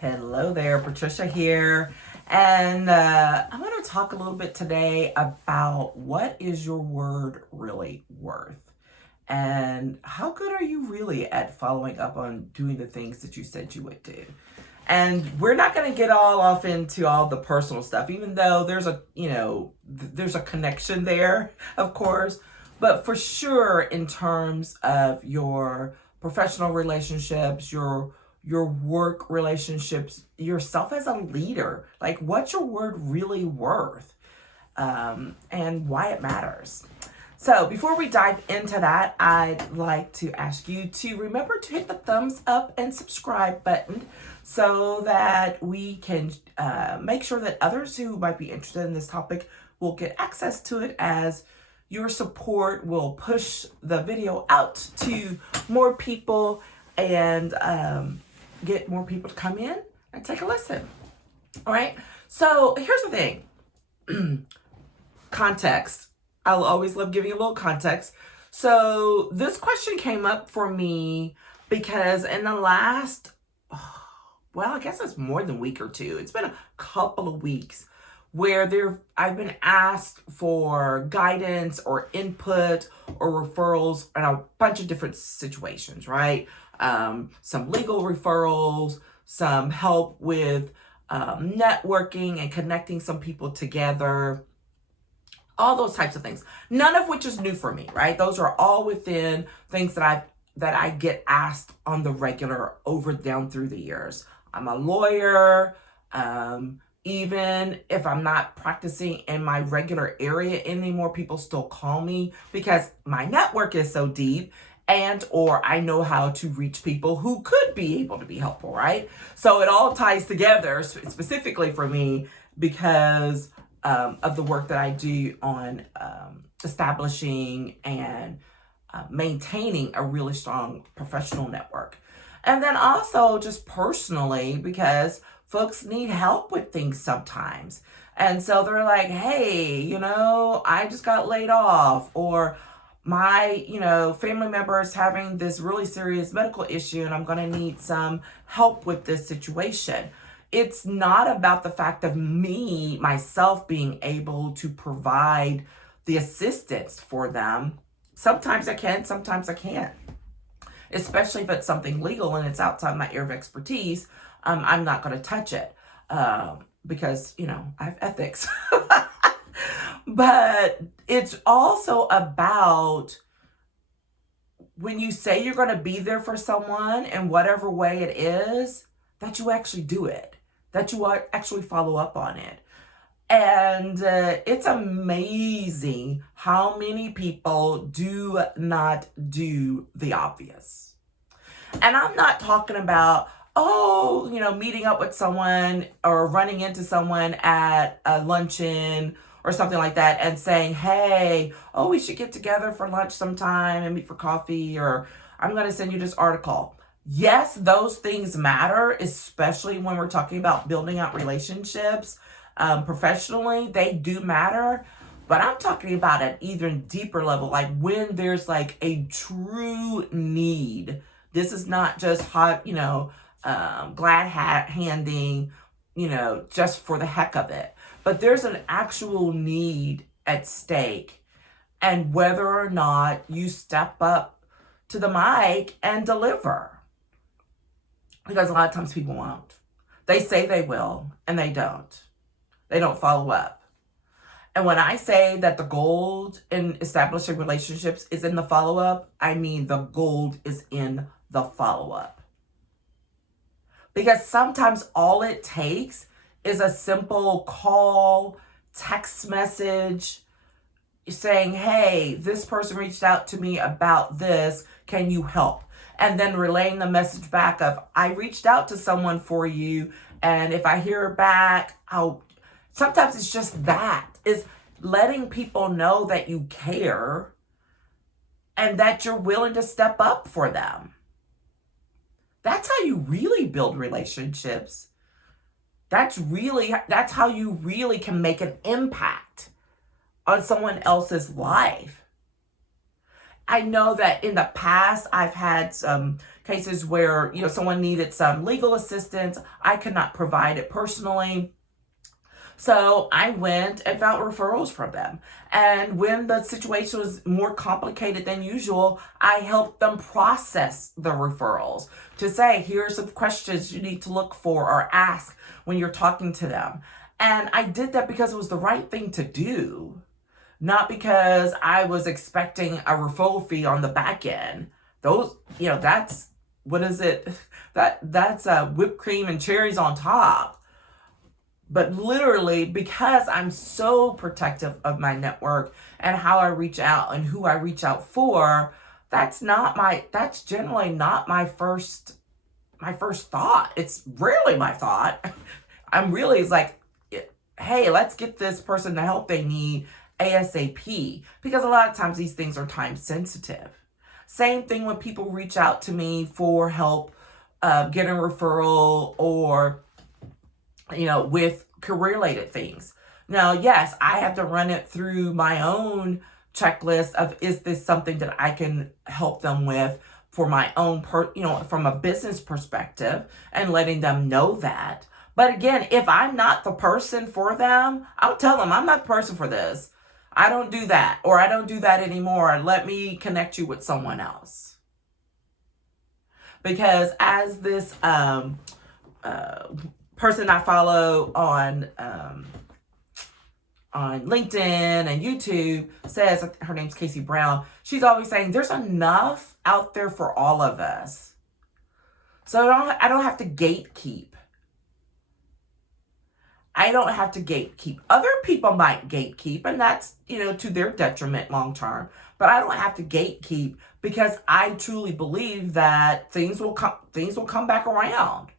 Hello there, Patricia here. And I'm going to talk a little bit today about what is your word really worth? And how good are you really at following up on doing the things that you said you would do? And we're not going to get all off into all the personal stuff, even though there's there's a connection there, of course. But for sure, in terms of your professional relationships, your work relationships, yourself as a leader, like what's your word really worth, and why it matters. So before we dive into that, I'd like to ask you to remember to hit the thumbs up and subscribe button so that we can make sure that others who might be interested in this topic will get access to it, as your support will push the video out to more people and get more people to come in and take a listen. All right. So here's the thing. Context. I'll always love giving a little context. So this question came up for me because in the last, well, I guess it's more than a week or two. It's been a couple of weeks where I've been asked for guidance or input or referrals in a bunch of different situations, right? Some legal referrals, some help with networking and connecting some people together, all those types of things. None of which is new for me, right? Those are all within things that I get asked on the regular down through the years. I'm a lawyer. Even if I'm not practicing in my regular area anymore, people still call me because my network is so deep, and or I know how to reach people who could be able to be helpful, right? So it all ties together specifically for me because of the work that I do on establishing and maintaining a really strong professional network. And then also just personally, because folks need help with things sometimes. And so they're like, hey, I just got laid off, or my, family member is having this really serious medical issue and I'm going to need some help with this situation. It's not about the fact of myself being able to provide the assistance for them. Sometimes I can, sometimes I can't. Especially if it's something legal and it's outside my area of expertise, I'm not going to touch it because, I have ethics. But it's also about when you say you're going to be there for someone in whatever way it is, that you actually do it, that you actually follow up on it. And it's amazing how many people do not do the obvious. And I'm not talking about, meeting up with someone or running into someone at a luncheon or something like that and saying, hey, we should get together for lunch sometime and meet for coffee, or I'm going to send you this article. Yes, those things matter, especially when we're talking about building out relationships professionally. They do matter. But I'm talking about an even deeper level, like when there's like a true need. This is not just hot, glad handing, just for the heck of it. But there's an actual need at stake, and whether or not you step up to the mic and deliver. Because a lot of times people won't. They say they will, and they don't. They don't follow up. And when I say that the gold in establishing relationships is in the follow-up, I mean the gold is in the follow-up. Because sometimes all it takes is a simple call, text message, saying, hey, this person reached out to me about this, can you help? And then relaying the message back of, I reached out to someone for you, and if I hear back, sometimes it's just that, is letting people know that you care and that you're willing to step up for them. That's how you really build relationships. That's how you really can make an impact on someone else's life. I know that in the past I've had some cases where, someone needed some legal assistance. I could not provide it personally. So I went and found referrals from them. And when the situation was more complicated than usual, I helped them process the referrals to say, here's some questions you need to look for or ask when you're talking to them. And I did that because it was the right thing to do, not because I was expecting a referral fee on the back end. Those, that's, what is it? That's whipped cream and cherries on top. But literally, because I'm so protective of my network and how I reach out and who I reach out for, that's generally not my first thought. It's rarely my thought. It's like, hey, let's get this person the help they need ASAP, because a lot of times these things are time sensitive. Same thing when people reach out to me for help getting a referral or with career-related things. Now, yes, I have to run it through my own checklist of, is this something that I can help them with for my own, from a business perspective, and letting them know that. But again, if I'm not the person for them, I'll tell them, I'm not the person for this. I don't do that, or I don't do that anymore. Let me connect you with someone else. Because as this person I follow on LinkedIn and YouTube says, her name's Casey Brown, she's always saying there's enough out there for all of us. So I don't have to gatekeep. I don't have to gatekeep. Other people might gatekeep, and that's, to their detriment long term. But I don't have to gatekeep, because I truly believe that things will come back around.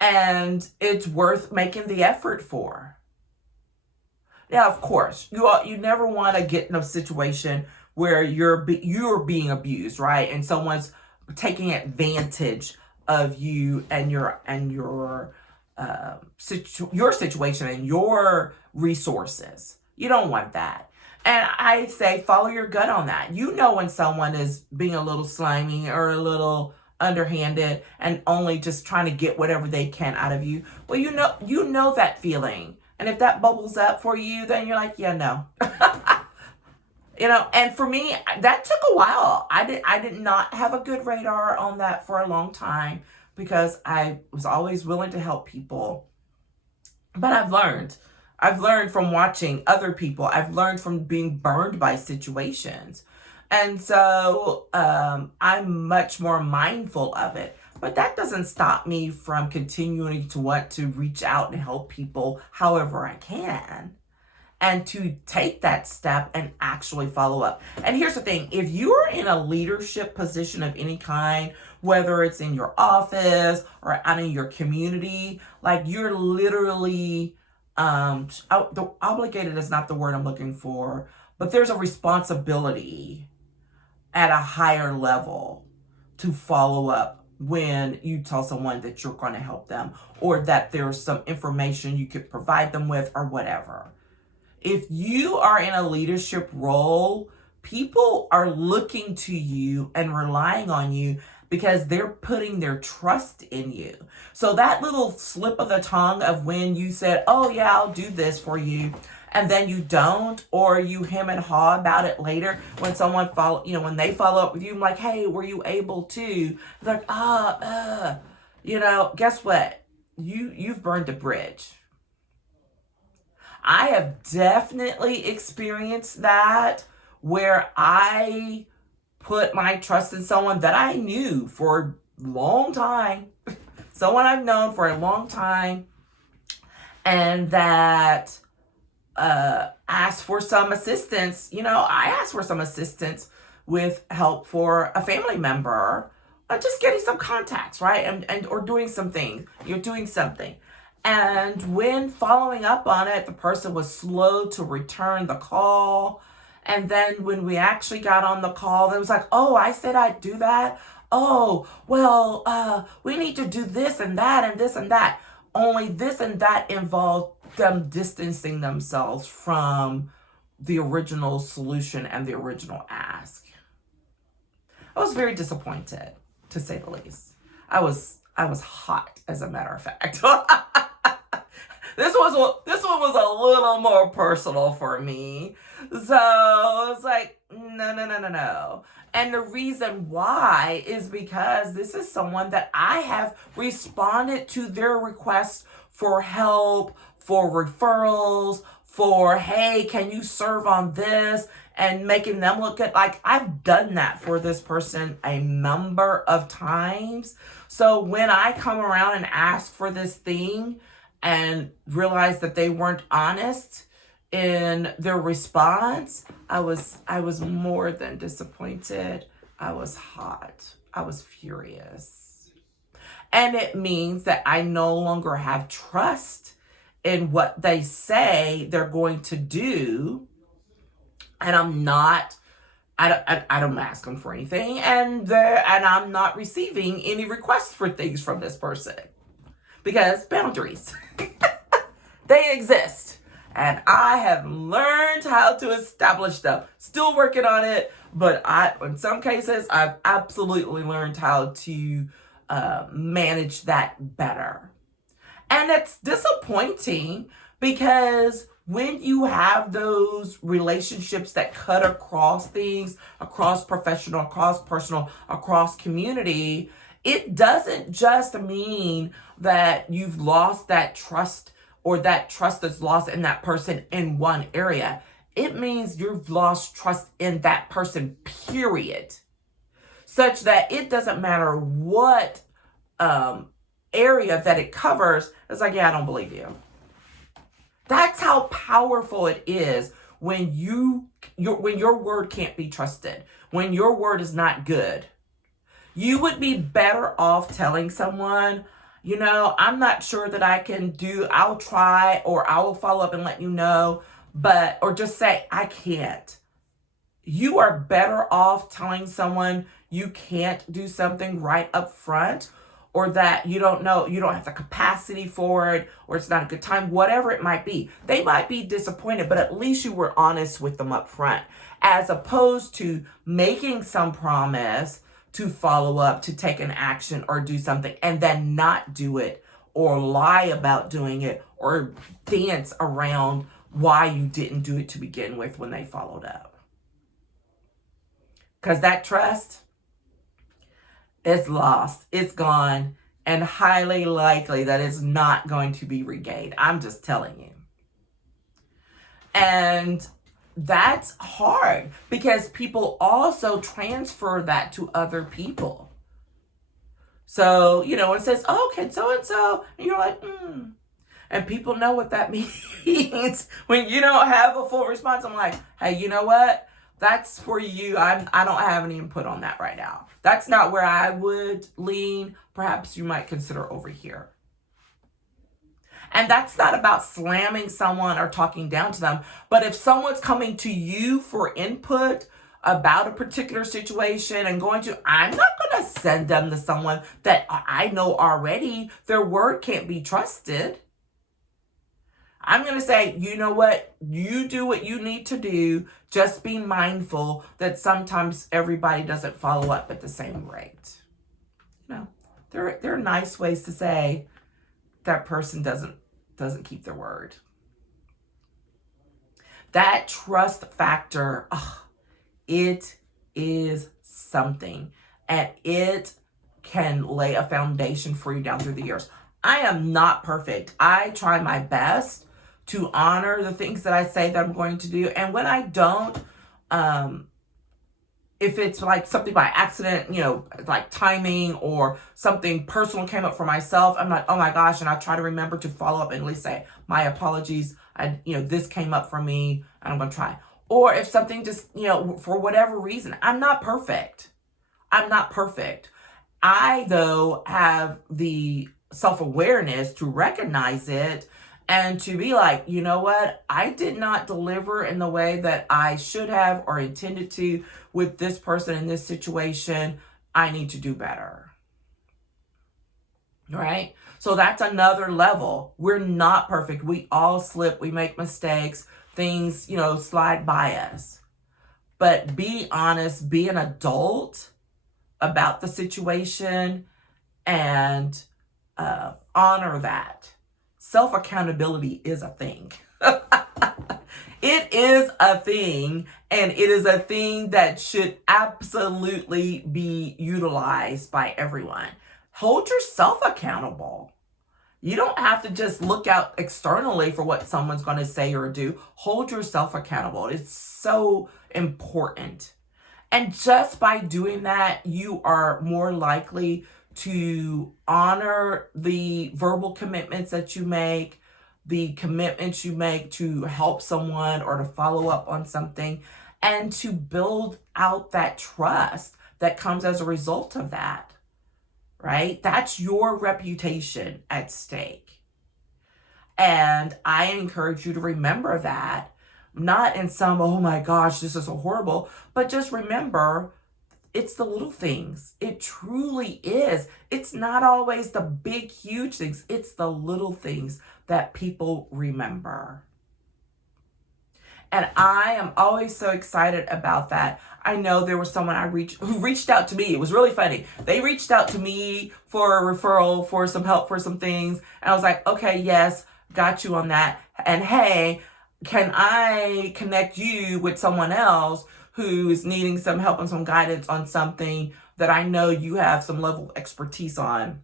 And it's worth making the effort for. Now, of course, you never want to get in a situation where you're being abused, right? And someone's taking advantage of you and your situation and your resources. You don't want that. And I say follow your gut on that. When someone is being a little slimy or a little underhanded and only just trying to get whatever they can out of you. Well, you know that feeling. And if that bubbles up for you, then you're like, yeah, no. And for me, that took a while. I did not have a good radar on that for a long time, because I was always willing to help people. But I've learned from watching other people. I've learned from being burned by situations. And so I'm much more mindful of it. But that doesn't stop me from continuing to want to reach out and help people however I can, and to take that step and actually follow up. And here's the thing. If you're in a leadership position of any kind, whether it's in your office or out in your community, like you're literally, obligated is not the word I'm looking for, but there's a responsibility at a higher level to follow up when you tell someone that you're going to help them, or that there's some information you could provide them with, or whatever. If you are in a leadership role, people are looking to you and relying on you because they're putting their trust in you. So that little slip of the tongue of when you said, oh yeah, I'll do this for you, and then you don't, or you hem and haw about it later when someone when they follow up with you, I'm like, hey, were you able to? They're like, guess what? You've burned a bridge. I have definitely experienced that, where I put my trust in someone that I knew for a long time, someone I've known for a long time, and that asked for some assistance. I asked for some assistance with help for a family member, just getting some contacts, right? And or doing something. You're doing something. And when following up on it, the person was slow to return the call. And then when we actually got on the call, it was like, oh, I said I'd do that. Oh, well, we need to do this and that and this and that. Only this and that involved them distancing themselves from the original solution and the original ask. I was very disappointed, to say the least. I was hot, as a matter of fact. This one was a little more personal for me. So it's like, no. And the reason why is because this is someone that I have responded to their requests for help, for referrals, for, hey, can you serve on this? And making them look good. Like, I've done that for this person a number of times. So when I come around and ask for this thing and realize that they weren't honest in their response, I was more than disappointed. I was hot. I was furious. And it means that I no longer have trust in what they say they're going to do. And I don't ask them for anything, and I'm not receiving any requests for things from this person, because boundaries, they exist, and I have learned how to establish them. Still working on it, but in some cases, I've absolutely learned how to manage that better. And it's disappointing because when you have those relationships that cut across things, across professional, across personal, across community, it doesn't just mean that you've lost that trust, or that trust is lost in that person in one area. It means you've lost trust in that person, period. Such that it doesn't matter what area that it covers, it's like, yeah, I don't believe you. That's how powerful it is when your word can't be trusted, when your word is not good. You would be better off telling someone, I'm not sure that I can I'll try, or I will follow up and let you know, or just say, I can't. You are better off telling someone you can't do something right up front, or that you don't have the capacity for it, or it's not a good time, whatever it might be. They might be disappointed, but at least you were honest with them up front, as opposed to making some promise to follow up, to take an action or do something, and then not do it, or lie about doing it, or dance around why you didn't do it to begin with when they followed up. Because that trust, it's lost, it's gone, and highly likely that it's not going to be regained. I'm just telling you. And that's hard, because people also transfer that to other people. So, it says, oh, can so-and-so, and you're like, And people know what that means. When you don't have a full response, I'm like, hey, you know what? That's for you. I don't have any input on that right now. That's not where I would lean. Perhaps you might consider over here. And that's not about slamming someone or talking down to them. But if someone's coming to you for input about a particular situation and I'm not going to send them to someone that I know already their word can't be trusted. I'm going to say, you know what? You do what you need to do. Just be mindful that sometimes everybody doesn't follow up at the same rate. There are nice ways to say that person doesn't keep their word. That trust factor, it is something. And it can lay a foundation for you down through the years. I am not perfect. I try my best to honor the things that I say that I'm going to do. And when I don't, if it's like something by accident, like timing, or something personal came up for myself, I'm like, oh my gosh. And I try to remember to follow up and at least say, my apologies. This came up for me and I'm going to try. Or if something just, for whatever reason, I'm not perfect. I, though, have the self-awareness to recognize it and to be like, you know what? I did not deliver in the way that I should have or intended to with this person in this situation. I need to do better. So that's another level. We're not perfect. We all slip. We make mistakes. things, slide by us. But be honest, be an adult about the situation, and honor that. Self-accountability is a thing. It is a thing, and it is a thing that should absolutely be utilized by everyone. Hold yourself accountable. You don't have to just look out externally for what someone's going to say or do. Hold yourself accountable. It's so important. And just by doing that, you are more likely to honor the verbal commitments that you make, the commitments you make to help someone or to follow up on something, and to build out that trust that comes as a result of that, right? That's your reputation at stake. And I encourage you to remember that, not in some, oh my gosh, this is so horrible, but just remember, it's the little things. It truly is. It's not always the big, huge things. It's the little things that people remember. And I am always so excited about that. I know there was someone who reached out to me. It was really funny. They reached out to me for a referral, for some help, for some things. And I was like, okay, yes, got you on that. And hey, can I connect you with someone else who is needing some help and some guidance on something that I know you have some level of expertise on?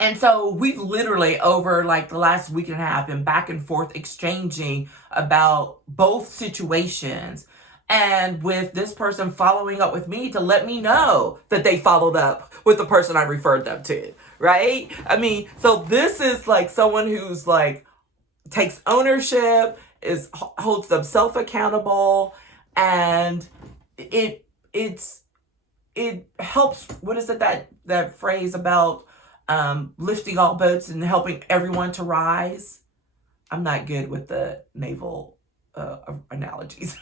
And so we've literally, over like the last week and a half, been back and forth exchanging about both situations. And with this person following up with me to let me know that they followed up with the person I referred them to, right? I mean, so this is like someone who's like, takes ownership, holds themselves accountable, and it helps. What is it, that phrase about lifting all boats and helping everyone to rise? I'm not good with the naval analogies,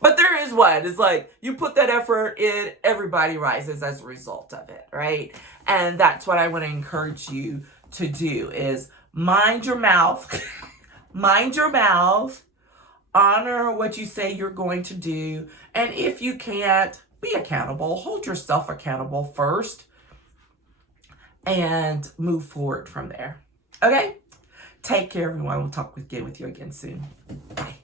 but there is one. It's like you put that effort in, everybody rises as a result of it, right? And that's what I want to encourage you to do: is mind your mouth, mind your mouth, honor what you say you're going to do, and if you can't, be accountable. Hold yourself accountable first, and move forward from there. Okay? Take care, everyone. We'll talk with you again soon. Bye.